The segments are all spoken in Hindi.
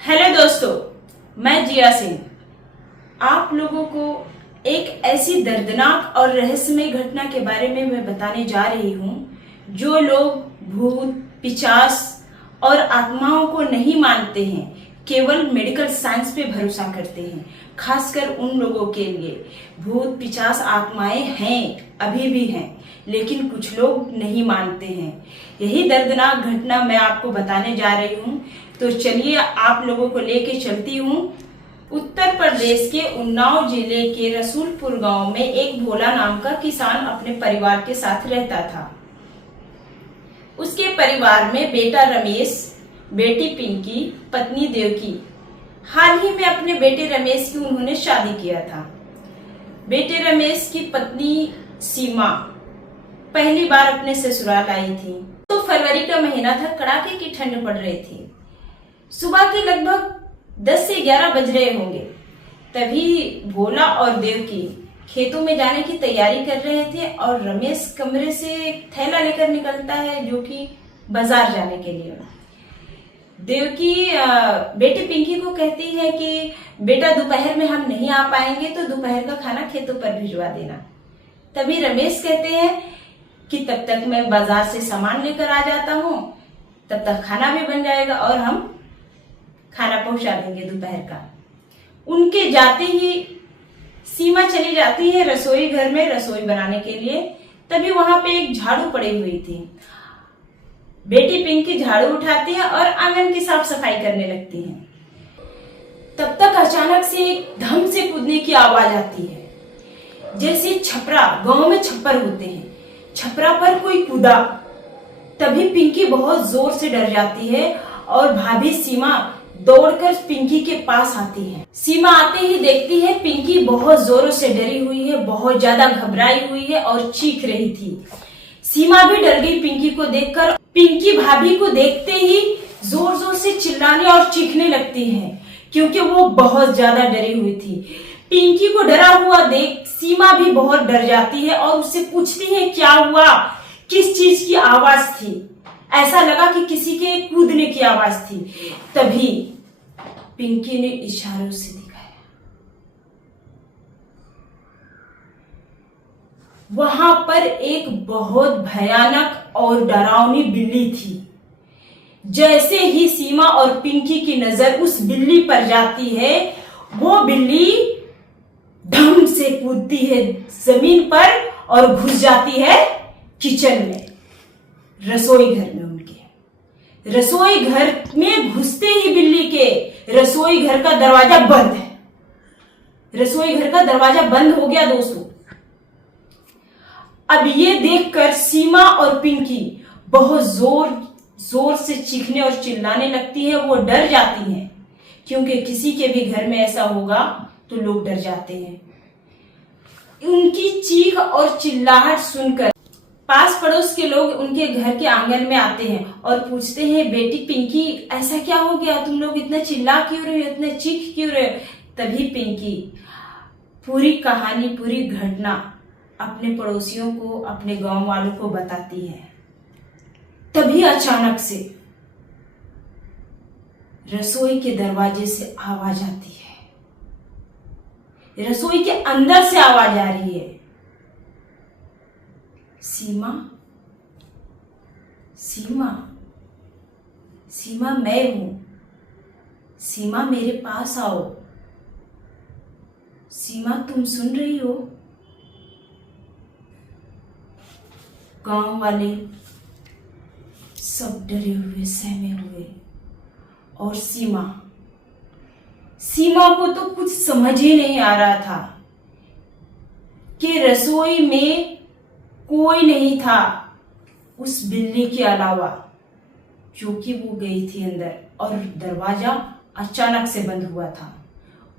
हेलो दोस्तों, मैं जिया सिंह आप लोगों को एक ऐसी दर्दनाक और रहस्यमय घटना के बारे में मैं बताने जा रही हूँ। जो लोग भूत, पिशाच और आत्माओं को नहीं मानते हैं, केवल मेडिकल साइंस पे भरोसा करते हैं। खासकर उन लोगों के लिए भूत, पिशाच, आत्माएं हैं, अभी भी हैं, लेकिन कुछ लोग नहीं मानते हैं। यही दर्दनाक घटना मैं आपको बताने जा रही हूँ। तो चलिए आप लोगों को लेके चलती हूँ। उत्तर प्रदेश के उन्नाव जिले के रसूलपुर गांव में एक भोला नाम का किसान अपने परिवार के साथ रहता था। उसके परिवार में बेटा रमेश, बेटी पिंकी, पत्नी देवकी। हाल ही में अपने बेटे रमेश की उन्होंने शादी किया था। बेटे रमेश की पत्नी सीमा पहली बार अपने ससुराल आई थी। तो फरवरी का महीना था, कड़ाके की ठंड पड़ रही थी। सुबह के लगभग 10 से 11 बज रहे होंगे। तभी भोला और देवकी खेतों में जाने की तैयारी कर रहे थे और रमेश कमरे से एक थैला लेकर निकलता है, जो कि बाजार जाने के लिए। देवकी बेटी पिंकी को कहती है कि बेटा दोपहर में हम नहीं आ पाएंगे, तो दोपहर का खाना खेतों पर भिजवा देना। तभी रमेश कहते हैं कि तब तक मैं बाजार से सामान लेकर आ जाता हूँ, तब तक खाना भी बन जाएगा और हम खाना पहुंचा देंगे दोपहर का। उनके जाते ही सीमा चली जाती है रसोई घर में रसोई बनाने के लिए। तभी वहां पे एक झाड़ू पड़ी हुई थी। बेटी पिंकी झाड़ू उठाती है और आंगन की साफ सफाई करने लगती है। तब तक अचानक से एक धम से कूदने की आवाज आती है। जैसे छपरा, गांव में छप्पर होते हैं, छपरा पर कोई कूदा। तभी पिंकी बहुत जोर से डर जाती है और भाभी सीमा दौड़कर पिंकी के पास आती है। सीमा आते ही देखती है पिंकी बहुत जोरों से डरी हुई है, बहुत ज्यादा घबराई हुई है और चीख रही थी। सीमा भी डर गई पिंकी को देखकर। पिंकी भाभी को देखते ही जोर जोर से चिल्लाने और चीखने लगती है, क्योंकि वो बहुत ज्यादा डरी हुई थी। पिंकी को डरा हुआ देख सीमा भी बहुत डर जाती है और उससे पूछती है क्या हुआ, किस चीज की आवाज थी। ऐसा लगा कि किसी के कूदने की आवाज थी। तभी पिंकी ने इशारों से दिखाया। वहां पर एक बहुत भयानक और डरावनी बिल्ली थी। जैसे ही सीमा और पिंकी की नजर उस बिल्ली पर जाती है, वो बिल्ली धम से कूदती है जमीन पर और घुस जाती है किचन में, रसोई घर में। उनके रसोई घर में घुसते ही बिल्ली के रसोई घर का दरवाजा बंद है। रसोई घर का दरवाजा बंद हो गया दोस्तों। अब ये देखकर सीमा और पिंकी बहुत जोर से चीखने और चिल्लाने लगती है। वो डर जाती हैं, क्योंकि किसी के भी घर में ऐसा होगा तो लोग डर जाते हैं। उनकी चीख और चिल्लाहट सुनकर पास पड़ोस के लोग उनके घर के आंगन में आते हैं और पूछते हैं, बेटी पिंकी ऐसा क्या हो गया, तुम लोग इतना चिल्ला क्यों रहे हो, इतना चीख क्यों रहे हो। तभी पिंकी पूरी कहानी, पूरी घटना अपने पड़ोसियों को, अपने गांव वालों को बताती है। तभी अचानक से रसोई के दरवाजे से आवाज आती है। रसोई के अंदर से आवाज आ रही है, सीमा सीमा सीमा मैं हूं, सीमा मेरे पास आओ, सीमा तुम सुन रही हो। गांव वाले सब डरे हुए, सहमे हुए। और सीमा को तो कुछ समझ ही नहीं आ रहा था कि रसोई में कोई नहीं था उस बिल्ली के अलावा, जो कि वो गई थी अंदर और दरवाजा अचानक से बंद हुआ था।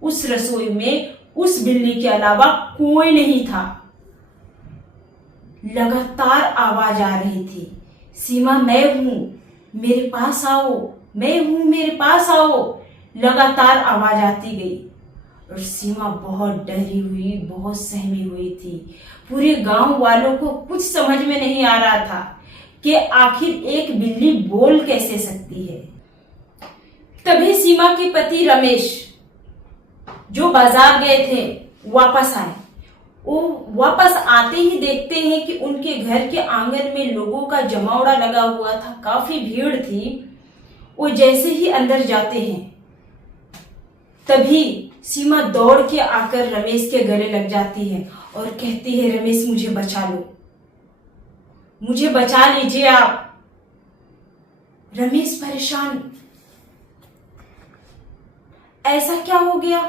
उस रसोई में उस बिल्ली के अलावा कोई नहीं था। लगातार आवाज आ रही थी, सीमा मैं हूं, मेरे पास आओ, मैं हूं, मेरे पास आओ। लगातार आवाज आती गई और सीमा बहुत डरी हुई, बहुत सहमी हुई थी। पूरे गांव वालों को कुछ समझ में नहीं आ रहा था कि आखिर एक बिल्ली बोल कैसे सकती है। तभी सीमा के पति रमेश, जो बाजार गए थे, वापस आए। वो वापस आते ही देखते हैं कि उनके घर के आंगन में लोगों का जमावड़ा लगा हुआ था, काफी भीड़ थी। वो जैसे ही अंदर जाते हैं, तभी सीमा दौड़ के आकर रमेश के गले लग जाती है और कहती है, रमेश मुझे बचा लो, मुझे बचा लीजिए आप। रमेश परेशान, ऐसा क्या हो गया?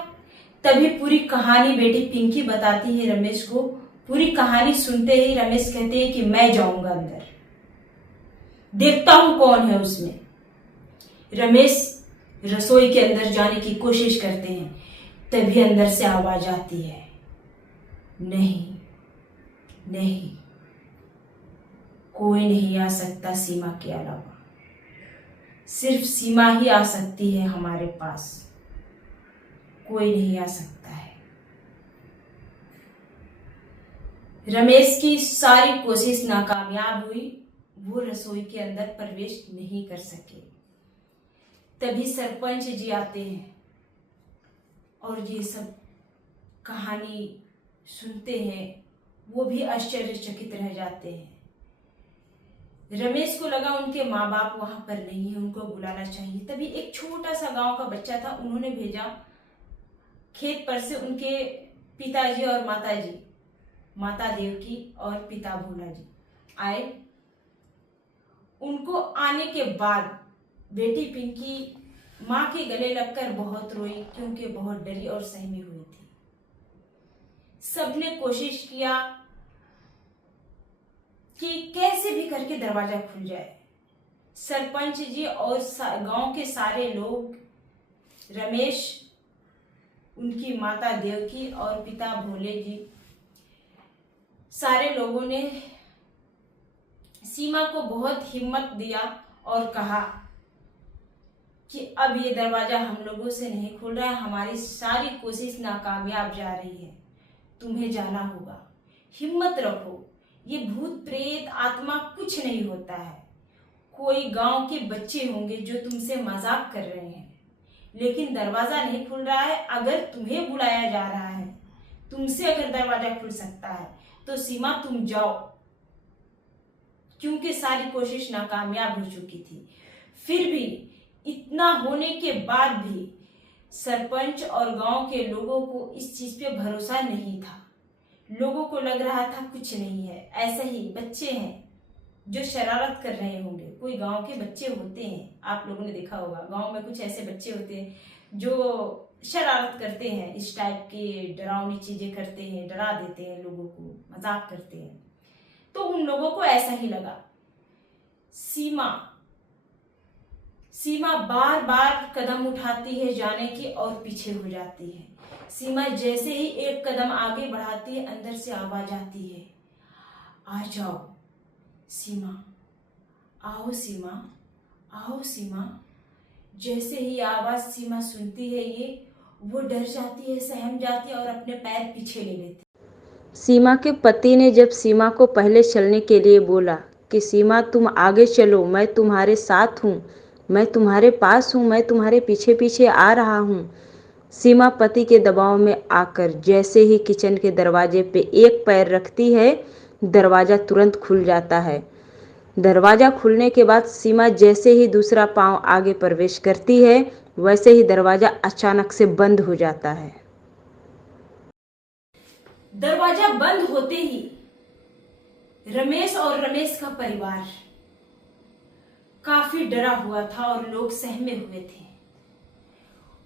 तभी पूरी कहानी बेटी पिंकी बताती है रमेश को। पूरी कहानी सुनते ही रमेश कहते हैं कि मैं जाऊंगा अंदर, देखता हूं कौन है उसमें। रमेश रसोई के अंदर जाने की कोशिश करते हैं, तभी अंदर से आवाज आती है, नहीं नहीं, कोई नहीं आ सकता सीमा के अलावा, सिर्फ सीमा ही आ सकती है हमारे पास, कोई नहीं आ सकता है। रमेश की सारी कोशिश नाकामयाब हुई, वो रसोई के अंदर प्रवेश नहीं कर सके। तभी सरपंच जी आते हैं और ये सब कहानी सुनते हैं, वो भी आश्चर्यचकित रह जाते हैं। रमेश को लगा उनके माँ बाप वहां पर नहीं है, उनको बुलाना चाहिए। तभी एक छोटा सा गांव का बच्चा था, उन्होंने भेजा खेत पर से उनके पिताजी और माताजी, माता देवकी और पिता भोला जी आए। उनको आने के बाद बेटी पिंकी माँ के गले लगकर बहुत रोई, क्योंकि बहुत डरी और सहमी हुई थी। सबने कोशिश किया कि कैसे भी करके दरवाजा खुल जाए। सरपंच जी और गांव के सारे लोग, रमेश, उनकी माता देवकी और पिता भोले जी, सारे लोगों ने सीमा को बहुत हिम्मत दिया और कहा कि अब ये दरवाजा हम लोगों से नहीं खुल रहा है, हमारी सारी कोशिश नाकामयाब जा रही है, तुम्हें जाना होगा, हिम्मत रखो, ये भूत प्रेत आत्मा कुछ नहीं होता है। कोई गांव के बच्चे होंगे जो तुमसे मजाक कर रहे हैं, लेकिन दरवाजा नहीं खुल रहा है। अगर तुम्हें बुलाया जा रहा है, तुमसे अगर दरवाजा खुल सकता है, तो सीमा तुम जाओ, क्योंकि सारी कोशिश नाकामयाब हो चुकी थी। फिर भी इतना होने के बाद भी सरपंच और गांव के लोगों को इस चीज पे भरोसा नहीं था। लोगों को लग रहा था कुछ नहीं है, ऐसे ही बच्चे हैं जो शरारत कर रहे होंगे। कोई गांव के बच्चे होते हैं, आप लोगों ने देखा होगा, गांव में कुछ ऐसे बच्चे होते हैं जो शरारत करते हैं, इस टाइप की डरावनी चीजें करते हैं, डरा देते हैं लोगों को, मजाक करते हैं। तो उन लोगों को ऐसा ही लगा। सीमा बार बार कदम उठाती है जाने की और पीछे हो जाती है। सीमा जैसे ही एक कदम आगे बढ़ाती है, अंदर से आवाज आती है, आ जाओ सीमा, आओ सीमा, आओ सीमा। जैसे ही आवाज सीमा सुनती है वो डर जाती है, सहम जाती है और अपने पैर पीछे ले लेती है। सीमा के पति ने जब सीमा को पहले चलने के लिए बोला कि सीमा तुम आगे चलो, मैं तुम्हारे साथ हूँ, मैं तुम्हारे पास हूँ, मैं तुम्हारे पीछे पीछे आ रहा हूँ। सीमा पति के दबाव में आकर जैसे ही किचन के दरवाजे पे एक पैर रखती है, दरवाज़ा तुरंत खुल जाता है। दरवाज़ा खुलने के बाद सीमा जैसे ही दूसरा पांव आगे प्रवेश करती है, वैसे ही दरवाज़ा अचानक से बंद हो जाता है। दरवाजा बंद होते ही रमेश और रमेश का परिवार काफी डरा हुआ था और लोग सहमे हुए थे।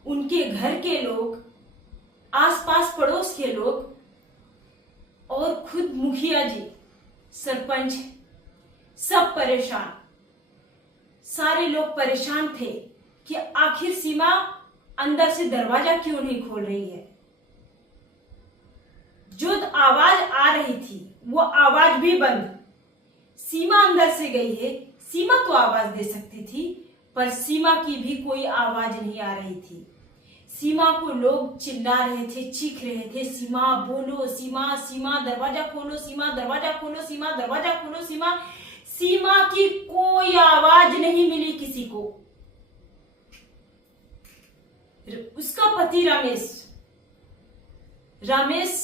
उनके घर के लोग, आसपास पड़ोस के लोग और खुद मुखिया जी, सरपंच, सब परेशान। सारे लोग परेशान थे कि आखिर सीमा अंदर से दरवाजा क्यों नहीं खोल रही है। जो आवाज आ रही थी वो आवाज भी बंद। सीमा अंदर से गई है, सीमा तो आवाज दे सकती थी, पर सीमा की भी कोई आवाज नहीं आ रही थी। सीमा को लोग चिल्ला रहे थे, चीख रहे थे, सीमा बोलो, सीमा, सीमा दरवाजा खोलो, सीमा दरवाजा खोलो, सीमा दरवाजा खोलो, सीमा। सीमा की कोई आवाज नहीं मिली किसी को। उसका पति रमेश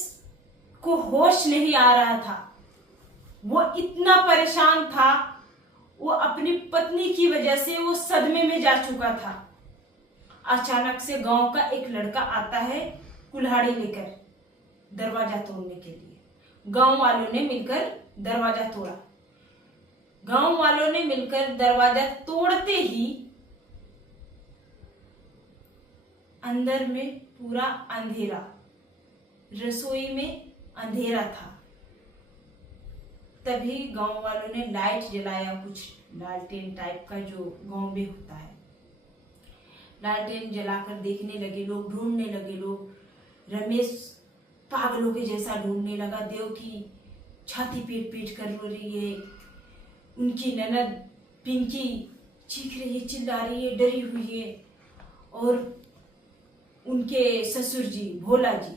को होश नहीं आ रहा था। वो इतना परेशान था, वो अपनी पत्नी की वजह से वो सदमे में जा चुका था। अचानक से गांव का एक लड़का आता है कुल्हाड़ी लेकर दरवाजा तोड़ने के लिए। गांव वालों ने मिलकर दरवाजा तोड़ा। गांव वालों ने मिलकर दरवाजा तोड़ते ही अंदर में पूरा अंधेरा, रसोई में अंधेरा था। तभी गांव वालों ने लाइट जलाया, कुछ लालटेन टाइप का जो गांव में होता है। लालटेन जलाकर देखने लगे लोग, ढूंढने लगे लोग। रमेश पागलों के जैसा ढूंढने लगा। देव की छाती पीट पीट कर रो रही है। उनकी ननद पिंकी चीख रही है, चिल्ला रही है, डरी हुई है। और उनके ससुर जी भोला जी,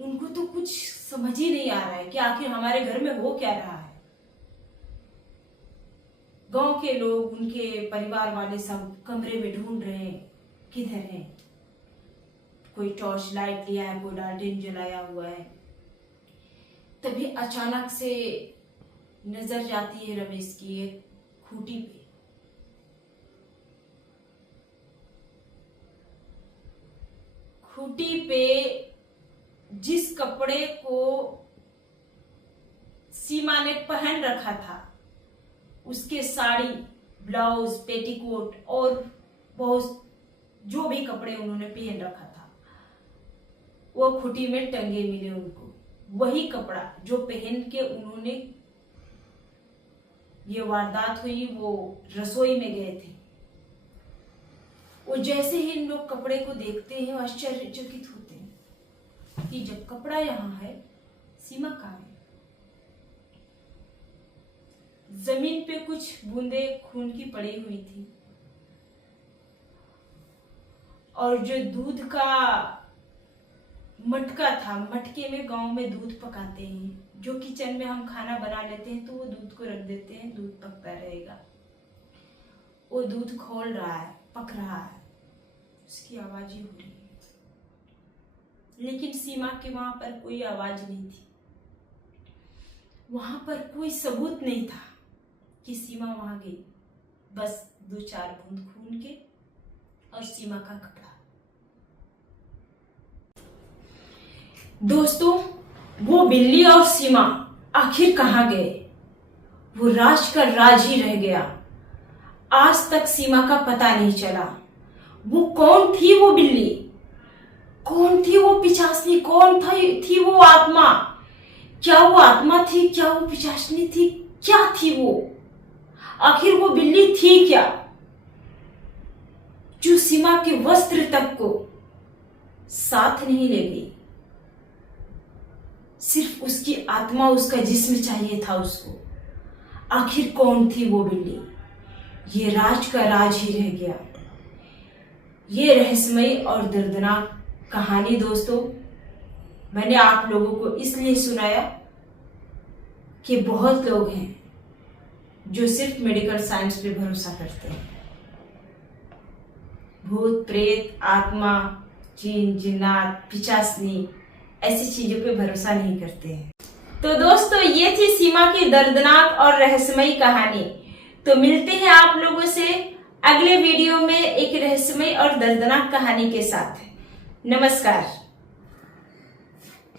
उनको तो कुछ समझ ही नहीं आ रहा है कि आखिर हमारे घर में हो क्या रहा है। गांव के लोग, उनके परिवार वाले सब कमरे में ढूंढ रहे हैं किधर है। कोई टॉर्च लाइट लिया है, कोई लालटेन जलाया हुआ है। तभी अचानक से नजर जाती है रमेश की एक खूंटी पे। खूंटी पे जिस कपड़े को सीमा ने पहन रखा था, उसके साड़ी, ब्लाउज, पेटीकोट और बहुत जो भी कपड़े उन्होंने पहन रखा था, वो खूंटी में टंगे मिले उनको। वही कपड़ा जो पहन के उन्होंने ये वारदात हुई, वो रसोई में गए थे। वो जैसे ही इन लोग कपड़े को देखते हैं, आश्चर्यचकित होते हैं कि जब कपड़ा यहाँ है, सीमा कहाँ है। जमीन पे कुछ बूंदे खून की पड़ी हुई थी और जो दूध का मटका था, मटके में गांव में दूध पकाते हैं। जो किचन में हम खाना बना लेते हैं तो वो दूध को रख देते हैं, दूध पकता रहेगा। वो दूध खोल रहा है, पक रहा है, उसकी आवाज ही हो रही है। लेकिन सीमा के वहां पर कोई आवाज नहीं थी। वहां पर कोई सबूत नहीं था कि सीमा वहां गई। बस 2-4 बूंद खून के और सीमा का कपड़ा। दोस्तों, वो बिल्ली और सीमा आखिर कहां गए? वो राज का राज ही रह गया। आज तक सीमा का पता नहीं चला। वो कौन थी वो बिल्ली? कौन थी वो पिचासनी? कौन थी वो आत्मा? क्या वो आत्मा थी? क्या वो पिचासनी थी? क्या थी वो? आखिर वो बिल्ली थी क्या जो सीमा के वस्त्र तक को साथ नहीं ले गई? सिर्फ उसकी आत्मा, उसका जिस्म चाहिए था उसको। आखिर कौन थी वो बिल्ली? ये राज का राज ही रह गया। ये रहस्यमयी और दर्दनाक कहानी दोस्तों मैंने आप लोगों को इसलिए सुनाया कि बहुत लोग हैं जो सिर्फ मेडिकल साइंस पे भरोसा करते हैं। भूत, प्रेत, आत्मा, जिन, जिन्नात, पिचासनी, ऐसी चीजों पे भरोसा नहीं करते हैं। तो दोस्तों, ये थी सीमा की दर्दनाक और रहस्यमयी कहानी। तो मिलते हैं आप लोगों से अगले वीडियो में एक रहस्यमयी और दर्दनाक कहानी के साथ। नमस्कार।